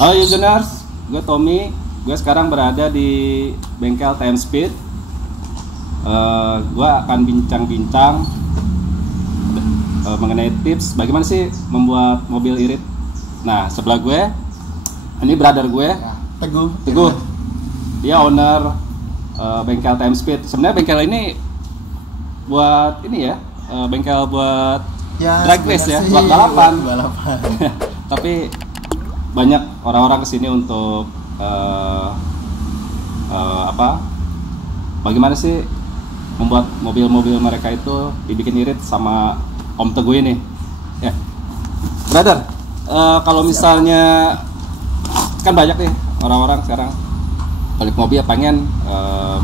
Halo Useners, gue Tommy. Gue sekarang berada di bengkel TM Speed. Gue akan bincang-bincang mengenai tips bagaimana sih membuat mobil irit. Nah, sebelah gue ini brother gue, Teguh. Dia owner bengkel TM Speed. Sebenarnya bengkel ini buat ini ya, bengkel buat drag race ya, buat balapan. Tapi banyak orang-orang kesini untuk bagaimana sih membuat mobil-mobil mereka itu dibikin irit sama Om Teguh ini. Ya, brother, kalau misalnya kan banyak nih orang-orang sekarang balik mobil pengen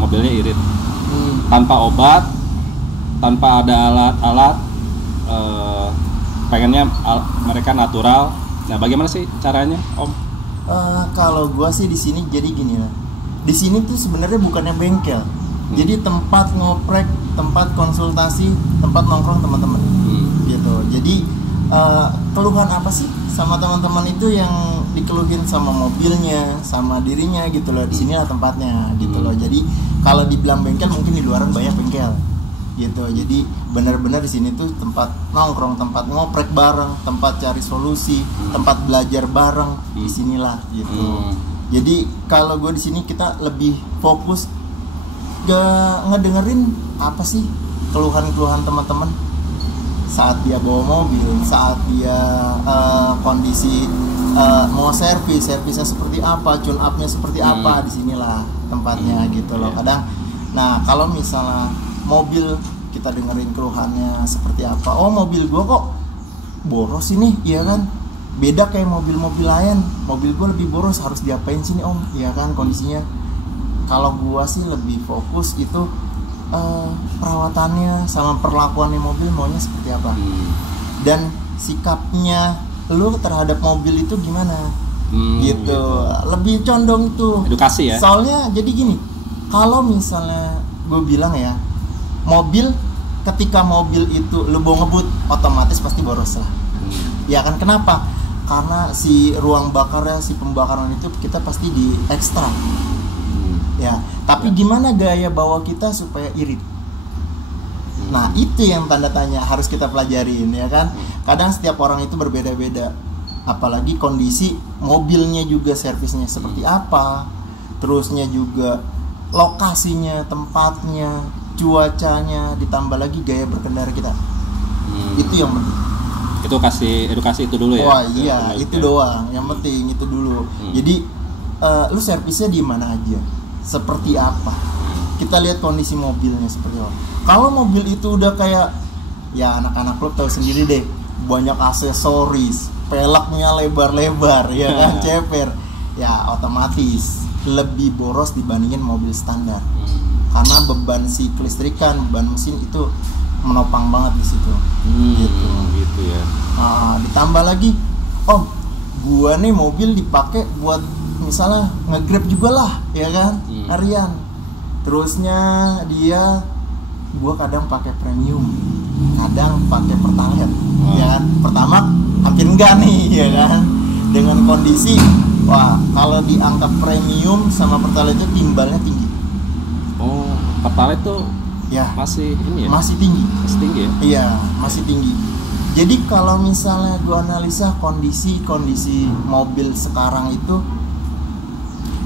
mobilnya irit tanpa obat, tanpa ada alat-alat, pengennya mereka natural. Nah, bagaimana sih caranya, Om? Kalau gua sih di sini jadi gini lah. Di sini tuh sebenarnya bukannya bengkel, jadi tempat ngoprek, tempat konsultasi, tempat nongkrong teman-teman. Gitu. Jadi keluhan apa sih sama teman-teman itu yang dikeluhin sama mobilnya, sama dirinya gitu loh. Di sinilah tempatnya gitu loh. Jadi kalau dibilang bengkel mungkin di luaran banyak bengkel. Gitu. Jadi benar-benar di sini tuh tempat nongkrong, tempat ngoprek bareng, tempat cari solusi, tempat belajar bareng. Di sinilah gitu. Jadi kalau gue di sini kita lebih fokus ngedengerin apa sih keluhan-keluhan teman-teman saat dia bawa mobil, saat dia kondisi mau servisnya seperti apa, tune up-nya seperti apa. Di sinilah tempatnya gitu loh. Kadang nah kalau misalnya mobil kita dengerin keluhannya seperti apa, oh mobil gua kok boros ini, iya kan, beda kayak mobil-mobil lain, mobil gua lebih boros, harus diapain sini Om, iya kan kondisinya. Kalau gua sih lebih fokus itu perawatannya sama perlakuannya mobil maunya seperti apa, dan sikapnya lu terhadap mobil itu gimana, gitu. Lebih condong itu edukasi ya. Soalnya jadi gini, kalau misalnya gue bilang ya, mobil ketika mobil itu lu bawa ngebut otomatis pasti boros lah. Ya kan, kenapa? Karena si ruang bakarnya, si pembakaran itu kita pasti di ekstra. Ya, tapi gimana gaya bawa kita supaya irit? Nah, itu yang tanda tanya harus kita pelajarin ya kan. Kadang setiap orang itu berbeda-beda. Apalagi kondisi mobilnya juga, servisnya seperti apa, terusnya juga lokasinya, tempatnya, cuacanya, ditambah lagi gaya berkendara kita. Itu yang penting. Itu kasih edukasi itu dulu ya. Wah iya, itu doang. Yang penting itu dulu. Jadi lu servisnya di mana aja, seperti apa. Kita lihat kondisi mobilnya seperti apa. Kalau mobil itu udah kayak ya anak-anak lu tahu sendiri deh, banyak aksesoris, peleknya lebar-lebar ya kan, ceper. Ya otomatis lebih boros dibandingin mobil standar. Karena beban si kelistrikan, beban mesin itu menopang banget di situ. Gitu ya. Ditambah lagi, Om, gua nih mobil dipakai buat misalnya nge-grab juga lah, ya kan, harian. Terusnya gua kadang pakai premium, kadang pakai pertalite, ya kan. Pertama hampir enggak nih, ya kan. Dengan kondisi, wah, kalau diangkat premium sama pertalite itu timbalnya tinggi. Oh, pertalite tuh ya masih ini ya? Masih tinggi ya? Iya, masih tinggi. Jadi kalau misalnya gua analisa kondisi mobil sekarang itu,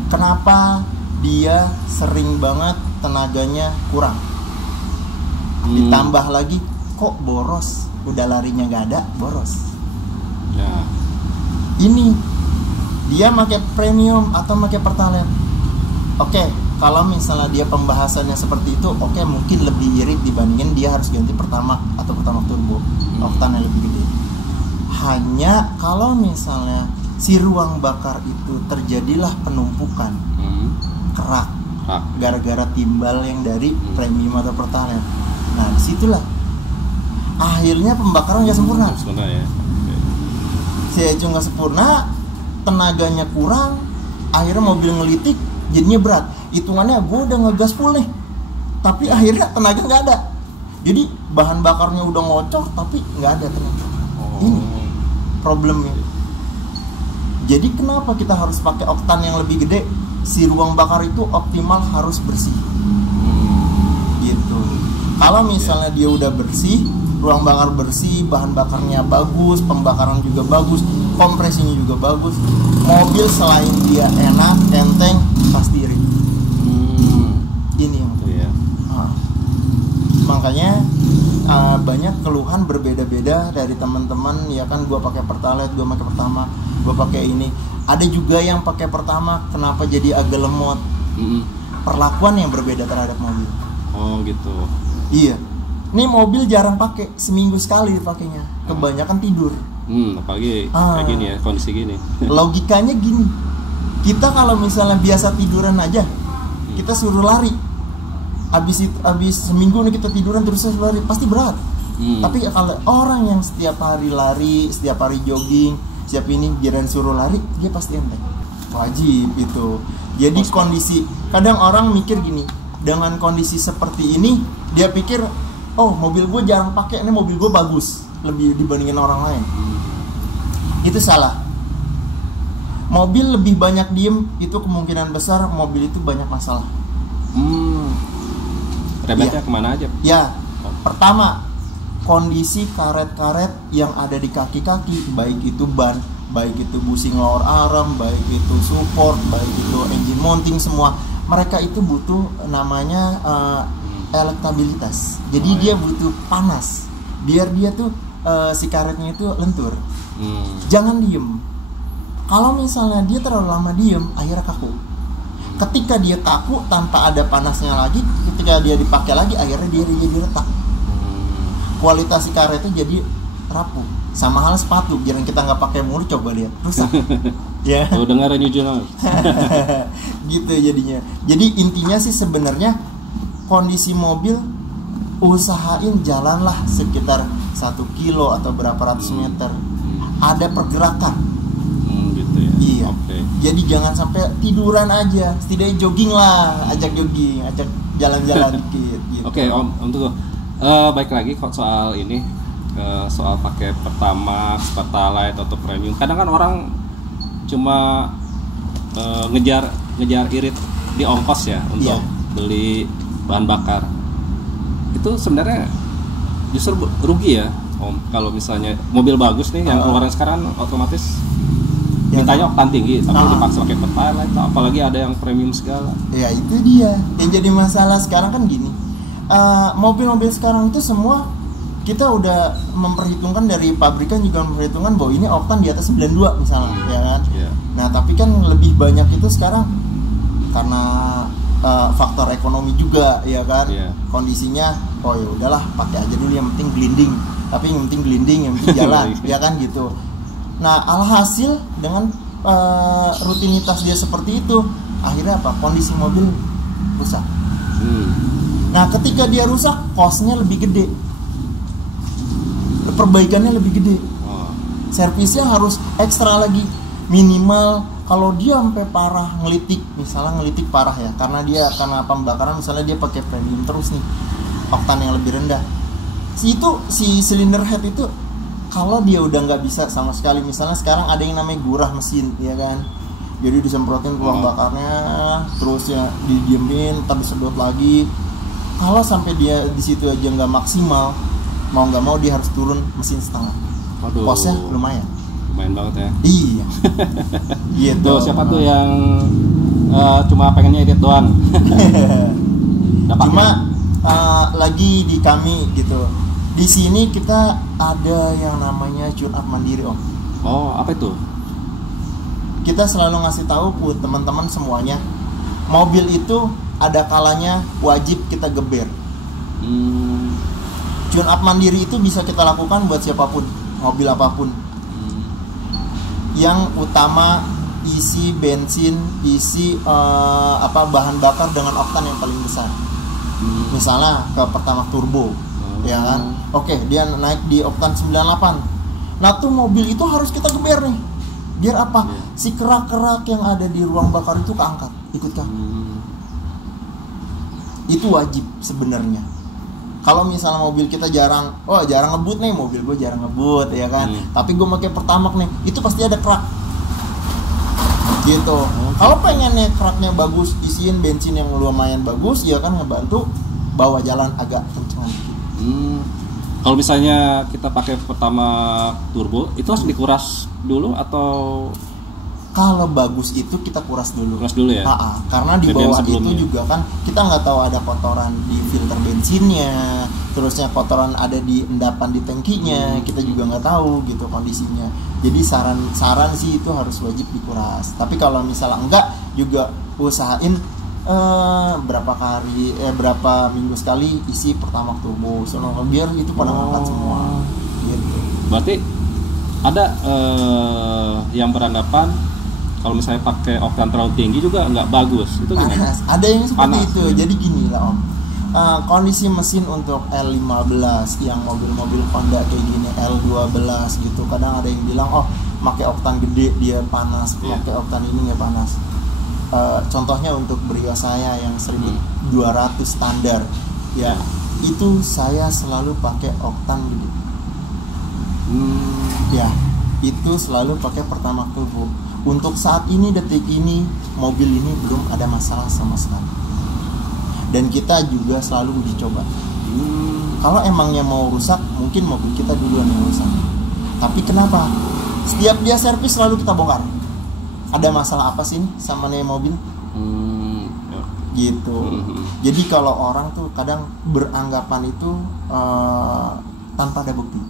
kenapa dia sering banget tenaganya kurang, ditambah lagi kok boros, udah larinya nggak ada, boros ya. Ini dia pakai premium atau pakai pertalite. Oke, kalau misalnya dia pembahasannya seperti itu, oke, mungkin lebih irit dibandingin dia harus ganti Pertamax atau Pertamax turbo, oktannya lebih gede. Hanya kalau misalnya si ruang bakar itu terjadilah penumpukan kerak gara-gara timbal yang dari premium atau pertalite. Nah, disitulah akhirnya pembakaran nggak sempurna. Ya. Saya nggak sempurna, tenaganya kurang, akhirnya mobil ngelitik, jadinya berat. Hitungannya gue udah ngegas full nih, tapi akhirnya tenaga nggak ada. Jadi bahan bakarnya udah ngocor tapi nggak ada tenaga. Ini problemnya. Jadi kenapa kita harus pakai oktan yang lebih gede? Si ruang bakar itu optimal harus bersih. Gitu. Kalau misalnya dia udah bersih, ruang bakar bersih, bahan bakarnya bagus, pembakaran juga bagus, kompresinya juga bagus, mobil selain dia enak, enteng, pasti irit. Ini yang makanya banyak keluhan berbeda-beda dari teman-teman, ya kan, gue pakai Pertalite, gue pakai Pertama, gue pakai ini. Ada juga yang pakai Pertama, kenapa jadi agak lemot? Perlakuan yang berbeda terhadap mobil. Oh gitu. Iya. Ini mobil jarang pakai, seminggu sekali pakainya. Kebanyakan tidur. Apalagi kayak gini ya, kondisi gini. Logikanya gini. Kita kalau misalnya biasa tiduran aja, kita suruh lari. Abis seminggu nih kita tiduran terus lari, pasti berat. Tapi kalau orang yang setiap hari lari, setiap hari jogging, setiap ini jangan suruh lari, dia pasti enteng. Wajib itu. Jadi kondisi, kadang orang mikir gini, dengan kondisi seperti ini dia pikir, oh mobil gue jarang pakai, ini mobil gue bagus lebih dibandingin orang lain. Itu salah. Mobil lebih banyak diem, itu kemungkinan besar mobil itu banyak masalah. Rebatnya kemana aja? Ya, pertama, kondisi karet-karet yang ada di kaki-kaki, baik itu ban, baik itu bushing lower arm, baik itu support, baik itu engine mounting, semua mereka itu butuh namanya elektabilitas. Jadi dia butuh panas, biar dia tuh si karetnya itu lentur. Jangan diem. Kalau misalnya dia terlalu lama diem, akhirnya kaku. Ketika dia kaku tanpa ada panasnya lagi, ketika dia dipakai lagi, akhirnya dia jadi retak. Kualitas si karetnya jadi rapuh. Sama hal sepatu, jangan kita nggak pakai mulu, coba lihat rusak. Ya. Tuh dengar New Journal. Gitu jadinya. Jadi intinya sih sebenarnya kondisi mobil usahain jalanlah sekitar 1 kilo atau berapa ratus meter. Ada pergerakan. Gitu ya. Iya. Okay. Jadi jangan sampai tiduran aja, setidaknya jogging lah, ajak jogging, ajak jalan-jalan dikit. Gitu. Oke, Om, untuk baik lagi kok soal ini, soal pakai Pertamax, Pertalite atau premium. Kadang kan orang cuma ngejar irit di ongkos ya untuk beli bahan bakar. Itu sebenarnya justru rugi ya, Om. Kalau misalnya mobil bagus nih yang keluaran sekarang otomatis mintanya oktan tinggi, tapi dipaksa pakai Pertalite, apalagi ada yang premium segala. Ya itu dia yang jadi masalah sekarang kan gini. Mobil-mobil sekarang itu semua kita udah memperhitungkan, dari pabrikan juga memperhitungkan bahwa ini oktan di atas 92 misalnya, ya kan? Nah tapi kan lebih banyak itu sekarang karena faktor ekonomi juga, ya kan? Kondisinya, oh ya udahlah pakai aja dulu, yang penting glinding, tapi yang penting glinding, yang penting jalan, ya kan gitu. Nah alhasil dengan rutinitas dia seperti itu, akhirnya apa? Kondisi mobil rusak. Nah ketika dia rusak, cost-nya lebih gede, perbaikannya lebih gede, servisnya harus ekstra lagi. Minimal kalau dia sampai parah ngelitik, misalnya ngelitik parah ya, karena pembakaran misalnya dia pakai premium terus nih, oktan yang lebih rendah, si cylinder head itu kalau dia udah nggak bisa sama sekali, misalnya sekarang ada yang namanya gurah mesin, ya kan, jadi disemprotin ruang bakarnya, terus ya didiemin, ntar disedot lagi. Kalau sampai dia di situ aja nggak maksimal, mau nggak mau dia harus turun mesin setengah. Kosnya lumayan banget ya. Iya. Gitu. Tuh siapa tuh yang cuma pengennya edit doang. Cuma lagi di kami gitu. Di sini kita ada yang namanya tune up mandiri, Om. Oh, apa itu? Kita selalu ngasih tahu buat teman-teman semuanya, mobil itu ada kalanya wajib kita geber. Tune up mandiri itu bisa kita lakukan buat siapapun, mobil apapun. Yang utama isi bensin, isi bahan bakar dengan oktan yang paling besar. Misalnya ke Pertamax turbo, ya kan? Oke, dia naik di oktan 98. Nah, tuh mobil itu harus kita geber nih. Biar apa? Si kerak-kerak yang ada di ruang bakar itu keangkat, ikut kan? Itu wajib sebenarnya. Kalau misalnya mobil kita jarang ngebut nih, mobil gue jarang ngebut, ya kan? Tapi gue pakai Pertamax nih, itu pasti ada kerak. gitu. Kalau pengennya kraknya bagus, isiin bensin yang lumayan bagus, ya kan ngebantu bawa jalan agak kencengan dikit. Kalau misalnya kita pakai pertama turbo, itu harus dikuras dulu atau? Kalau bagus itu kita kuras dulu. Kuras dulu ya. Karena di bawah itu juga kan kita nggak tahu ada kotoran di filter bensinnya, terusnya kotoran ada di endapan di tangkinya, kita juga nggak tahu gitu kondisinya. Jadi saran sih itu harus wajib dikuras. Tapi kalau misalnya enggak, juga usahain berapa minggu sekali isi pertamax turbo, soalnya biar itu pada ngangkat semua. Gitu. Berarti ada yang beranggapan kalau misalnya pakai oktan terlalu tinggi juga nggak bagus, itu gimana? Panas. Ada yang seperti Panas. itu. Jadi gini lah Om, kondisi mesin untuk L15 yang mobil-mobil Honda kayak gini, L12 gitu, kadang ada yang bilang oh pakai oktan gede dia panas, pakai oktan ini nggak panas. Contohnya untuk Brio saya yang 1200 standar, ya itu saya selalu pakai oktan gede. Ya itu selalu pakai pertamax turbo. Untuk saat ini, detik ini, mobil ini belum ada masalah sama sekali. Dan kita juga selalu uji coba. Kalau emangnya mau rusak, mungkin mobil kita duluan yang rusak. Tapi kenapa? Setiap dia servis selalu kita bongkar. Ada masalah apa sih nih sama nih mobil? Gitu. Jadi kalau orang tuh kadang beranggapan itu tanpa ada bukti.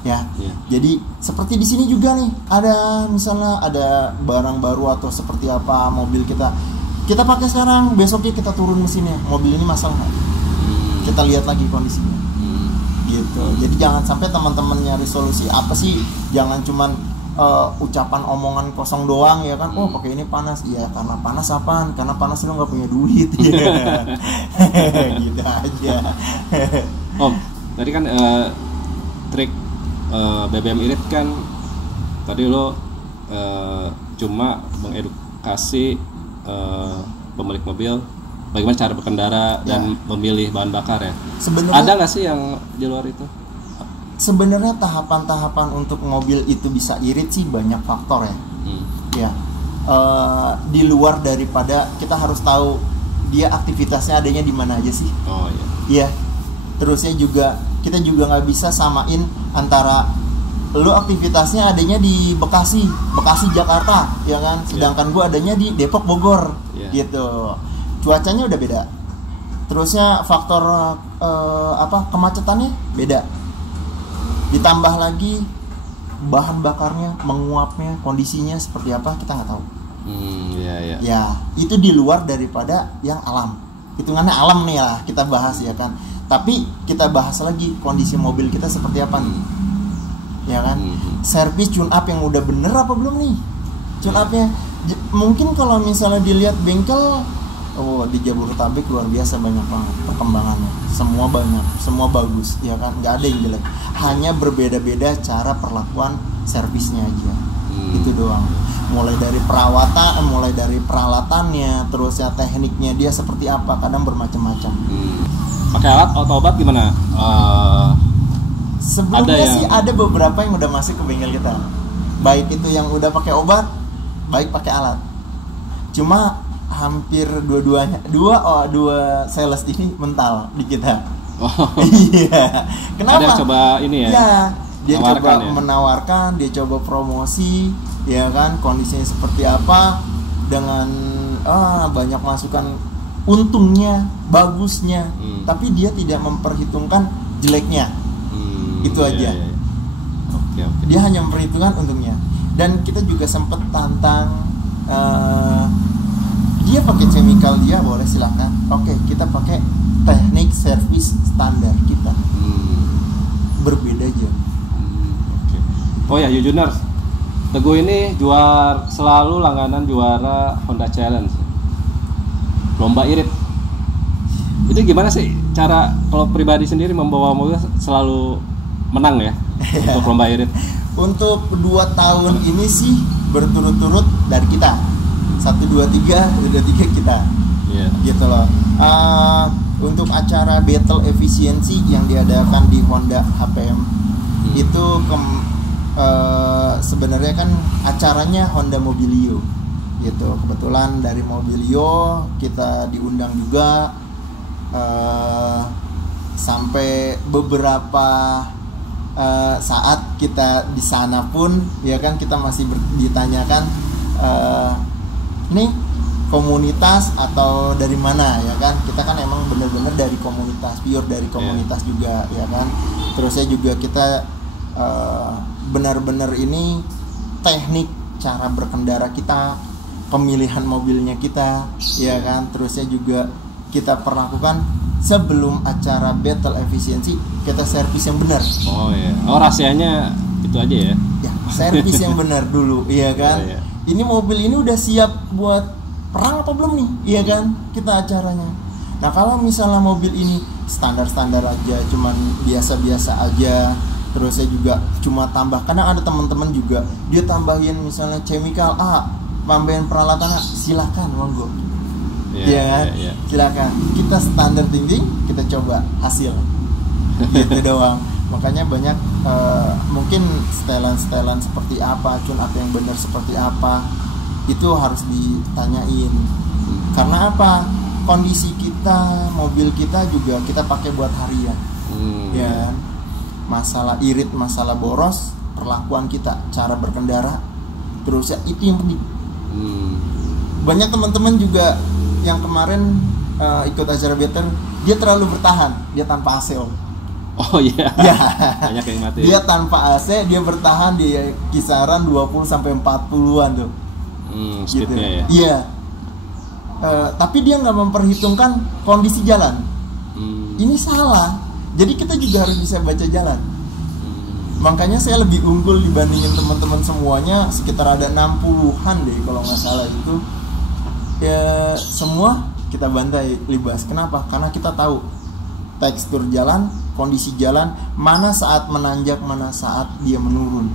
Ya, jadi seperti di sini juga nih, ada misalnya ada barang baru atau seperti apa mobil kita pakai sekarang, besoknya kita turun mesinnya, mobil ini masalah nggak? Kita lihat lagi kondisinya, gitu. Jadi jangan sampai teman-teman nyari solusi apa sih, jangan cuman ucapan omongan kosong doang ya kan, oh pakai ini panas, iya karena panas apaan? Karena panas lu nggak punya duit, ya. Gitu aja. Om, tadi kan trik BBM irit kan tadi lo cuma mengedukasi pemilik mobil bagaimana cara berkendara dan memilih bahan bakar ya. Sebenarnya ada nggak sih yang di luar itu? Sebenarnya tahapan-tahapan untuk mobil itu bisa irit sih banyak faktor ya. Ya di luar daripada kita harus tahu dia aktivitasnya adanya di mana aja sih. Oh iya. Iya. Terusnya juga kita juga nggak bisa samain antara lu aktivitasnya adanya di Bekasi Jakarta ya kan, sedangkan gua adanya di Depok Bogor gitu, cuacanya udah beda, terusnya faktor kemacetannya beda, ditambah lagi bahan bakarnya menguapnya kondisinya seperti apa kita nggak tahu. Ya itu di luar daripada yang alam, hitungannya alam nih lah kita bahas ya kan. Tapi kita bahas lagi kondisi mobil kita seperti apa nih, ya kan? Servis tune up yang udah bener apa belum nih? Tune upnya mungkin kalau misalnya dilihat bengkel, di Jabodetabek luar biasa banyak banget perkembangannya. Semua banyak, semua bagus, ya kan? Nggak ada yang jelek. Hanya berbeda-beda cara perlakuan servisnya aja. Itu doang. Mulai dari perawatan, mulai dari peralatannya, terus ya tekniknya dia seperti apa, kadang bermacam-macam. Pakai alat atau obat gimana? Sebelumnya sih ada beberapa yang udah masuk ke bengkel kita. Baik itu yang udah pakai obat, baik pakai alat. Cuma hampir dua-duanya, dua sales ini mental di kita. Iya. Kenapa? Ada yang coba ini ya? Iya. Dia coba menawarkan, dia coba promosi, ya kan, kondisinya seperti apa dengan banyak masukan untungnya, bagusnya, tapi dia tidak memperhitungkan jeleknya. Itu aja. Okay. Dia hanya memperhitungkan untungnya. Dan kita juga sempat tantang dia pakai chemical dia boleh silakan. Oke, kita pakai teknik servis standar kita. Berbeda aja. Oh ya, Yujuners, Teguh ini selalu langganan juara Honda Challenge, lomba irit. Itu gimana sih cara kalau pribadi sendiri membawa mobil selalu menang ya untuk lomba irit? Untuk 2 tahun ini sih berturut-turut dari kita 1, 2, 3 kita, gitu loh. Untuk acara battle efisiensi yang diadakan di Honda HPM itu sebenarnya kan acaranya Honda Mobilio gitu. Kebetulan dari Mobilio kita diundang juga, sampai beberapa saat kita di sana pun ya kan kita masih ditanyakan, nih komunitas atau dari mana ya kan. Kita kan emang bener-bener dari komunitas, pure dari komunitas juga ya kan. Terusnya juga kita benar-benar ini teknik cara berkendara kita, pemilihan mobilnya kita ya kan. Terusnya juga kita perlakukan sebelum acara battle efisiensi kita servis yang benar. Oh iya. Oh rahasianya itu aja ya. Ya, servis yang benar dulu, iya kan? Iya. Ini mobil ini udah siap buat perang apa belum nih? Iya kan? Kita acaranya. Nah, kalau misalnya mobil ini standar-standar aja, cuman biasa-biasa aja, terus saya juga cuma tambah, kadang ada teman-teman juga dia tambahin misalnya chemical tambahin peralatan, silakan monggo. Iya kan? Yeah. Silakan. Kita standar tinggi, kita coba hasil. Gitu doang. Makanya banyak mungkin setelan-setelan seperti apa, tune up yang benar seperti apa, itu harus ditanyain. Karena apa? Kondisi kita, mobil kita juga kita pakai buat harian. Ya. Masalah irit, masalah boros, perlakuan kita, cara berkendara, terus ya itu yang penting. Banyak teman-teman juga yang kemarin ikut acara battle, dia terlalu bertahan, dia tanpa AC. Oh iya. Ya. Banyak yang mati. Dia tanpa AC, dia bertahan di kisaran 20 sampai 40-an tuh. Speednya gitu. ya. Iya. Tapi dia nggak memperhitungkan kondisi jalan. Ini salah. Jadi kita juga harus bisa baca jalan. Makanya saya lebih unggul dibandingin teman-teman semuanya, sekitar ada 60-an deh kalau nggak salah itu. Ya semua kita bantai libas. Kenapa? Karena kita tahu tekstur jalan, kondisi jalan, mana saat menanjak, mana saat dia menurun.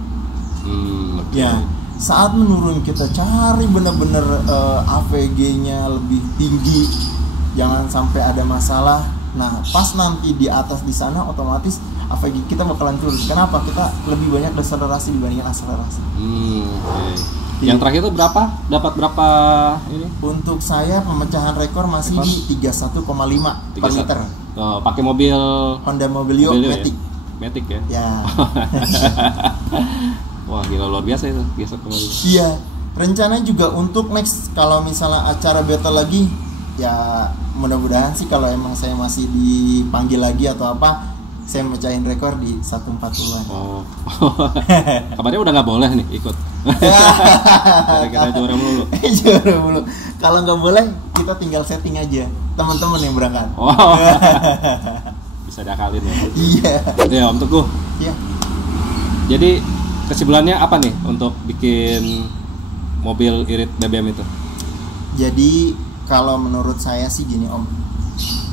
Okay. Ya, saat menurun kita cari benar-benar AVG-nya lebih tinggi, jangan sampai ada masalah. Nah, pas nanti di atas di sana otomatis AVG kita bakalan turun. Kenapa? Kita lebih banyak deselerasi dibandingkan akselerasi. Okay. Yang terakhir itu berapa? Dapat berapa ini? Untuk saya pemecahan rekor masih di 31,5 per liter. Oh, pakai mobil Honda Mobilio Matic. Ya? Matic ya? Ya. Wah, gila luar biasa itu. Biasa kembali. Iya. Rencananya juga untuk next kalau misalnya acara battle lagi, ya mudah-mudahan sih kalau emang saya masih dipanggil lagi atau apa, saya mecahin rekor di 140-an. Oh. Kabarnya udah nggak boleh nih ikut. Kita juara mulu. Juara mulu. Kalau nggak boleh, kita tinggal setting aja. Teman-teman yang berangkat. Oh. Bisa diakalin ya. Iya. Ya, Om Teguh. Iya. Jadi kesimpulannya apa nih untuk bikin mobil irit BBM itu? Jadi kalau menurut saya sih gini Om,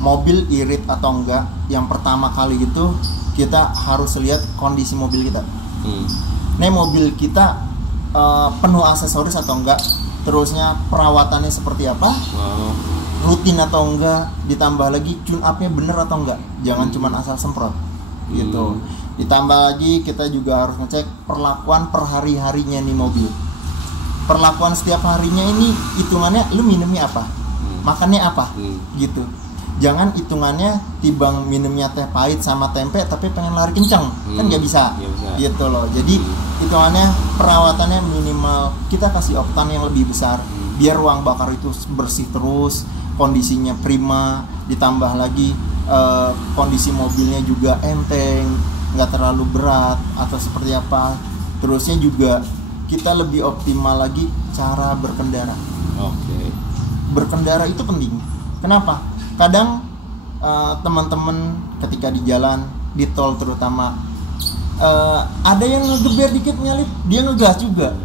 mobil irit atau enggak, yang pertama kali itu kita harus lihat kondisi mobil kita. Nih mobil kita penuh aksesoris atau enggak, terusnya perawatannya seperti apa, rutin atau enggak, ditambah lagi tune up-nya bener atau enggak, jangan cuma asal semprot gitu. Ditambah lagi kita juga harus ngecek perlakuan per hari-harinya nih mobil. Perlakuan setiap harinya ini hitungannya lu minumnya apa, makannya apa, gitu. Jangan hitungannya tibang minumnya teh pahit sama tempe tapi pengen lari kencang, kan nggak bisa, gitu loh. Jadi hitungannya perawatannya minimal kita kasih oktan yang lebih besar, biar ruang bakar itu bersih terus, kondisinya prima. Ditambah lagi kondisi mobilnya juga enteng, nggak terlalu berat atau seperti apa. Terusnya juga kita lebih optimal lagi cara berkendara. Berkendara itu penting. Kenapa? Kadang teman-teman ketika di jalan, di tol terutama, ada yang ngegeber dikit nyalip, dia ngegas juga,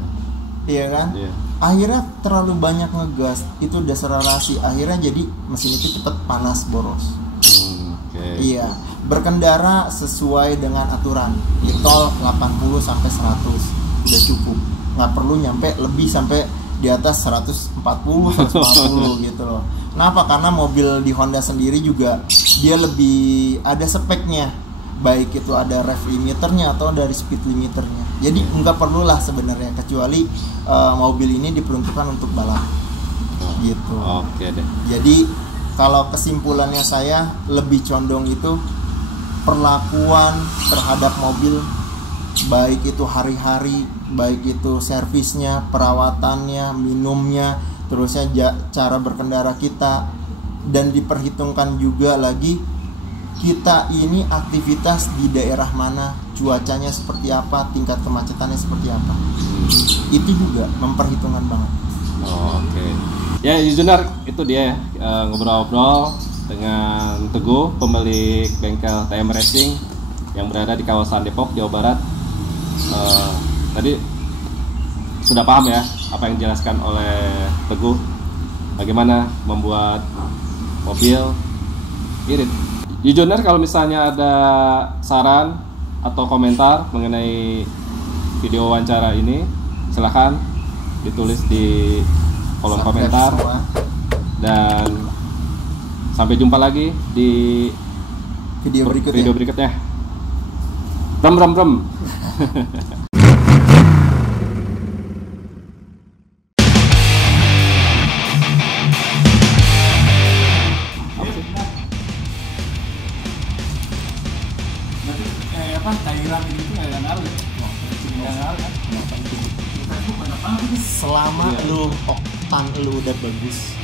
iya kan? Akhirnya terlalu banyak ngegas, itu deselerasi, akhirnya jadi mesin itu cepat panas, boros. Iya, berkendara sesuai dengan aturan. Di tol 80 sampai 100 udah cukup, nggak perlu nyampe lebih sampai di atas 140, 140 gitu loh. Kenapa? Karena mobil di Honda sendiri juga dia lebih ada speknya. baik itu ada rev limiternya atau dari speed limiternya. Jadi nggak perlulah sebenarnya, kecuali mobil ini diperuntukkan untuk balap gitu. Oke deh. Jadi kalau kesimpulannya saya lebih condong itu perlakuan terhadap mobil, baik itu hari-hari, baik itu servisnya, perawatannya, minumnya, terusnya cara berkendara kita, dan diperhitungkan juga lagi kita ini aktivitas di daerah mana, cuacanya seperti apa, tingkat kemacetannya seperti apa. Itu juga memperhitungkan banget. Oke. Ya, Yuzunar, itu dia ngobrol-ngobrol dengan Teguh, pemilik bengkel TM Racing yang berada di kawasan Depok, Jawa Barat. Tadi sudah paham ya apa yang dijelaskan oleh Teguh, bagaimana membuat mobil irit. Yuzunar, kalau misalnya ada saran atau komentar mengenai video wawancara ini, silahkan ditulis di kolom komentar. Dan sampai jumpa lagi di video berikutnya. Rem. Selama lu oktan lu udah bagus,